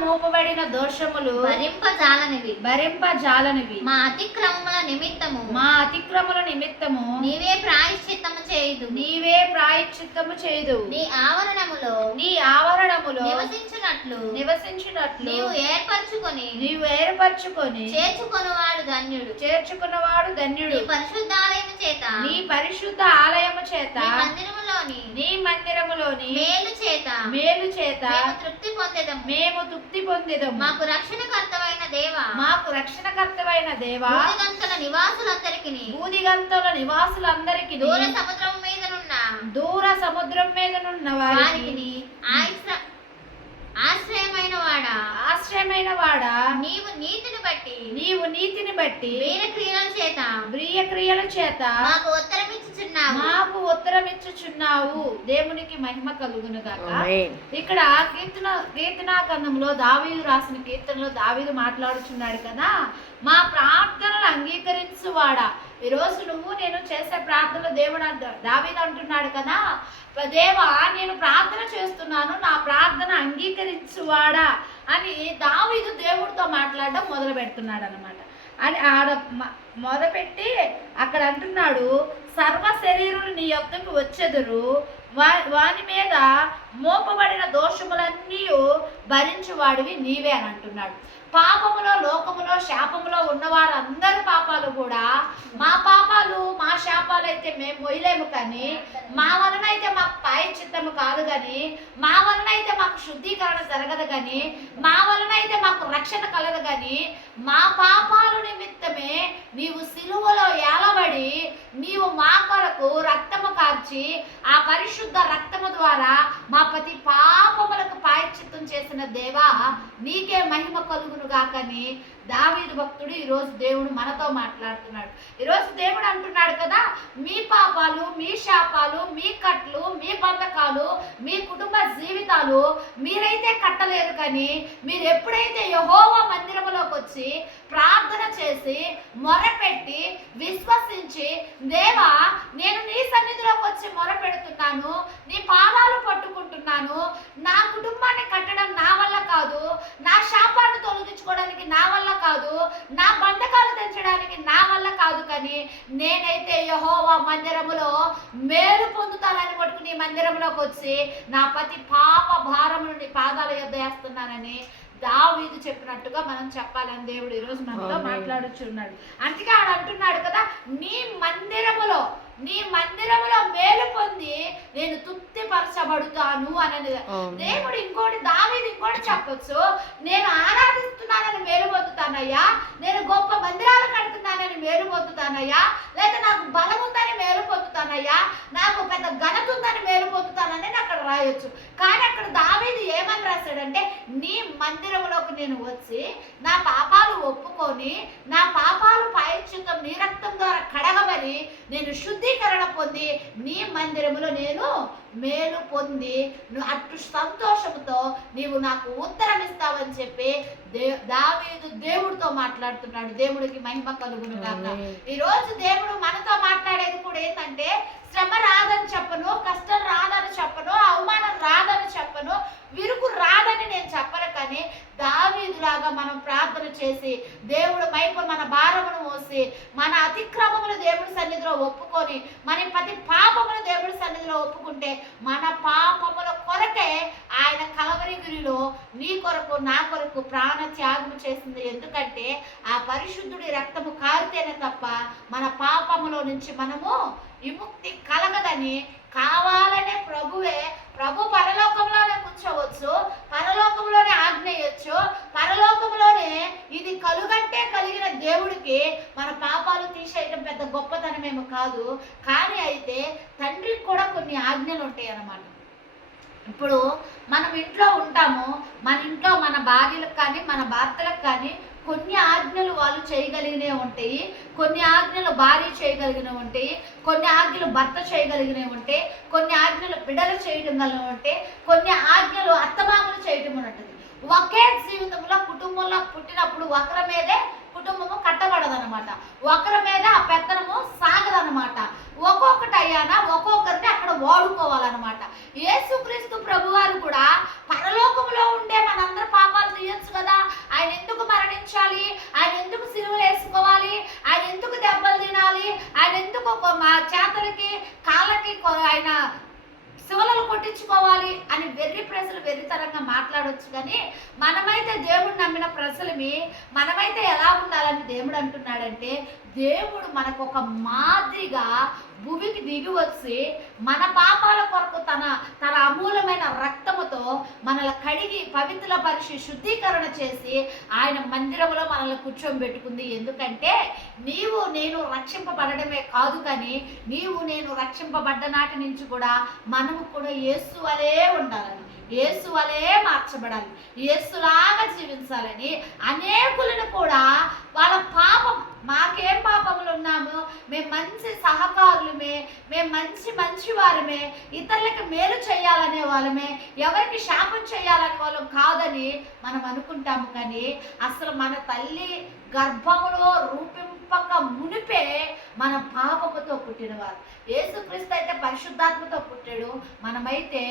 మోపబడిన దోషములు భరింపజాలనివి. మా అతిక్రమముల నిమిత్తము నీవే ప్రాయశ్చిత్తము చేయుదు. నీ ఆవరణములో నివసించినట్లు నీవు ఏర్పరచుకొని చేర్చుకున్నవాడు ధన్యుడు. నీ పరిశుద్ధ ఆలయము చేత నీ మందిరములోని మేలు చేత మేము తృప్తి పొందెదము. మాకు రక్షణకర్తవైన దేవా భూదిగంతుల నివాసులందరికీ దూర సముద్రం మీదనున్న వారికి ఆశ్రయమైన వాడా నీవు నీతిని బట్టి ప్రియక్రియల చేత మాకు ఉత్తరమిచ్చుచున్నావు. దేవునికి మహిమ కలుగును గాక. ఇక్కడ కీర్తనా గ్రంథంలో దావీదు రాసిన కీర్తనలో దావీదు మాట్లాడుచున్నాడు కదా, మా ప్రార్థనలు అంగీకరించువాడా. ఈరోజు నేను చేసే ప్రార్థనలు దేవుడు దావీదు అంటున్నాడు కదా, దేవా నేను ప్రార్థన చేస్తున్నాను, నా ప్రార్థన అంగీకరించువాడా అని దావీదు దేవుడితో మాట్లాడడం మొదలు పెడుతున్నాడు అనమాట. అని మొదలుపెట్టి అక్కడ అంటున్నాడు, సర్వ శరీరులు నీ యొద్దకు వచ్చెదరు, వాని మీద మోపబడిన దోషములన్నీ భరించువాడివి నీవే అని అంటున్నాడు. పాపములో, లోకములో, శాపములో ఉన్నవారు అందరి పాపాలు కూడా మా పాపాలు, మా శాపాలు అయితే మేము మొయ్యలేము, కానీ మా వలన అయితే మాకు ప్రాయశ్చిత్తము కాదు, కానీ మా వలన అయితే మాకు శుద్ధీకరణ జరగదు, కానీ మా వలన అయితే మాకు రక్షణ కలదు, కానీ మా పాపాలు నిమిత్తమే నీవు సిలువలో ఏలబడి నీవు మా కొరకు రక్తము కార్చి ఆ పరిశుద్ధ రక్తము ద్వారా మా ప్రతి పాపములకు ప్రాయశ్చిత్తం చేసిన దేవా నీకే మహిమ కలుగును గాకని దావీదు భక్తుడు ఈరోజు దేవుడు మనతో మాట్లాడుతున్నాడు. ఈరోజు దేవుడు అంటున్నాడు కదా, మీ పాపాలు, మీ శాపాలు, మీ కట్లు, మీ బంధకాలు, మీ కుటుంబ జీవితాలు మీరైతే కట్టలేరు, కానీ మీరు ఎప్పుడైతే యెహోవా మందిరములోకి వచ్చి ప్రార్థన చేసి మొరపెట్టి విశ్వసించి, దేవా నేను నీ సన్నిధిలోకి వచ్చి మొరపెడుతున్నాను, నీ పాదాలు పట్టుకుంటున్నాను, నా కుటుంబాన్ని కట్టడం నా వల్ల కాదు, నా శాపాన్ని తొలగించుకోవడానికి నా వల్ల కాదు, నా బంధకాలు తెంచడానికి నా వల్ల కాదు, కానీ నేనైతే యెహోవా మందిరములో మేలు పొందుతానని పట్టుకుని మందిరంలోకి వచ్చి నా ప్రతి పాప భారమును నీ పాదాల యొద్ద వేస్తున్నానని దావీదు చెప్పినట్టుగా మనం చెప్పాలని దేవుడు ఈరోజు మనతో మాట్లాడుచున్నాడు. అందుకే ఆడు అంటున్నాడు కదా, నీ మందిరములో మేలు పొంది నేను తృప్తిపరచబడుతాను అని. దేవుడు దావీదు ఇంకోటి చెప్పొచ్చు, నేను ఆరాధిస్తున్నానని మేలు పొందుతానయ్యా, నేను గొప్ప మందిరాలు కడుతున్నానని మేలు పొందుతానయ్యా, లేదా నాకు బలం ఉందని మేలు పొందుతానయ్యా, నాకు పెద్ద ఘనత ఉందని మేలు పొందుతానని అక్కడ రాయొచ్చు. కానీ అక్కడ దావీదు ఏమని రాశాడంటే, నీ మందిరంలోకి నేను వచ్చి నా పాపాలు ఒప్పుకొని నా పాపాలు ప్రాయశ్చిత్తం నీ రక్తం ద్వారా కడగబడి నేను శుద్ధీకరణ పొంది నీ మందిరములో నేను మేలు పొంది అటు సంతోషంతో నీవు నాకు ఉత్తరం ఇస్తావని చెప్పి దావీదు దేవుడితో మాట్లాడుతున్నాడు. దేవుడికి మహిమ కలుగును గాక. ఈ రోజు దేవుడు మనతో మాట్లాడేది కూడా ఏంటంటే, శ్రమ రాదని చెప్పను, కష్టం రాదని చెప్పను, అవమానం రాదని చెప్పను, విరుకు రాదని నేను చెప్పను, కానీ దావీదులాగా మనం ప్రార్థన చేసి దేవుడు వైపు మన భారమును మోసి మన అతిక్రమములు దేవుడి సన్నిధిలో ఒప్పుకొని మన ప్రతి పాపములు దేవుడి సన్నిధిలో ఒప్పుకుంటే మన పాపముల కొరకే ఆయన కలవరిగిరిలో నీ కొరకు నా కొరకు ప్రాణ త్యాగం చేసింది. ఎందుకంటే ఆ పరిశుద్ధుడి రక్తము కారితేనే తప్ప మన పాపములో నుంచి మనము విముక్తి కలగదని, కావాలనే ప్రభు పరలోకంలోనే కూర్చోవచ్చు, పరలోకంలోనే ఆజ్ఞయొచ్చు, పరలోకంలోనే ఇది కలుగంటే కలిగిన దేవుడికి మన పాపాలు తీసేయడం పెద్ద గొప్పతనమేమో కాదు. కానీ అయితే తండ్రికి కూడా కొన్ని ఆజ్ఞలు ఉంటాయి అన్నమాట. ఇప్పుడు మనం ఇంట్లో ఉంటాము, మన ఇంట్లో మన భార్యలకు కానీ మన భర్తలకు కానీ కొన్ని ఆజ్ఞలు వాళ్ళు చేయగలిగినవి ఉంటాయి, కొన్ని ఆజ్ఞలు భార్య చేయగలిగినవి ఉంటాయి, కొన్ని ఆజ్ఞలు భర్త చేయగలిగినవి ఉంటాయి, కొన్ని ఆజ్ఞలు బిడ్డలు చేయడం కలిగినవి ఉంటాయి, కొన్ని ఆజ్ఞలు అత్తమామలు చేయడం ఉంటుంది. ఒకే జీవితంలో కుటుంబంలో పుట్టినప్పుడు ఒకరి మీదే కుటుంబము కట్టబడదనమాట, ఒకరి మీద ఆ పెత్తనము సాగదనమాట. ఒక్కొక్కటి అయ్యానా ఒక్కొక్కరిని అక్కడ వాడుకోవాలన్నమాట. యేసుక్రీస్తు ప్రభువారు కూడా పరలోకంలో ఉండే మనందరి పాపాలు మాట్లాడొచ్చు, కానీ మనమైతే దేవుడు నమ్మిన ప్రజలమి, మనమైతే ఎలా ఉండాలని దేవుడు అంటున్నాడంటే, దేవుడు మనకు ఒక మాదిరిగా భూమికి దిగి వచ్చి మన పాపాల కొరకు తన అమూల్యమైన రక్తముతో మనల్ని కడిగి పవిత్రపరిచి శుద్ధీకరణ చేసి ఆయన మందిరంలో మనల్ని కూర్చోబెట్టుకుంది. ఎందుకంటే నీవు నేను రక్షింపబడమే కాదు, కానీ నీవు నేను రక్షింపబడ్డ నాటి నుంచి కూడా మనము కూడా యేసు వలే ఉండాలని, యేసు వలే మార్చబడాలి, యేసులాగా జీవించాలని అనేకులను కూడా వాళ్ళ పాపం, మాకేం పాపములు ఉన్నాము, మేము మంచి సహకారులమే, మేము మంచి వారమే, ఇతరులకు మేలు చేయాలనే వాళ్ళమే, ఎవరికి శాపం చేయాలనే వాళ్ళం కాదని మనం అనుకుంటాము. కానీ అసలు మన తల్లి గర్భములో రూపింపక మునిపే మన పాపముతో పుట్టినవారు. యేసుక్రీస్తు అయితే పరిశుద్ధాత్మతో పుట్టాడు, మనమైతే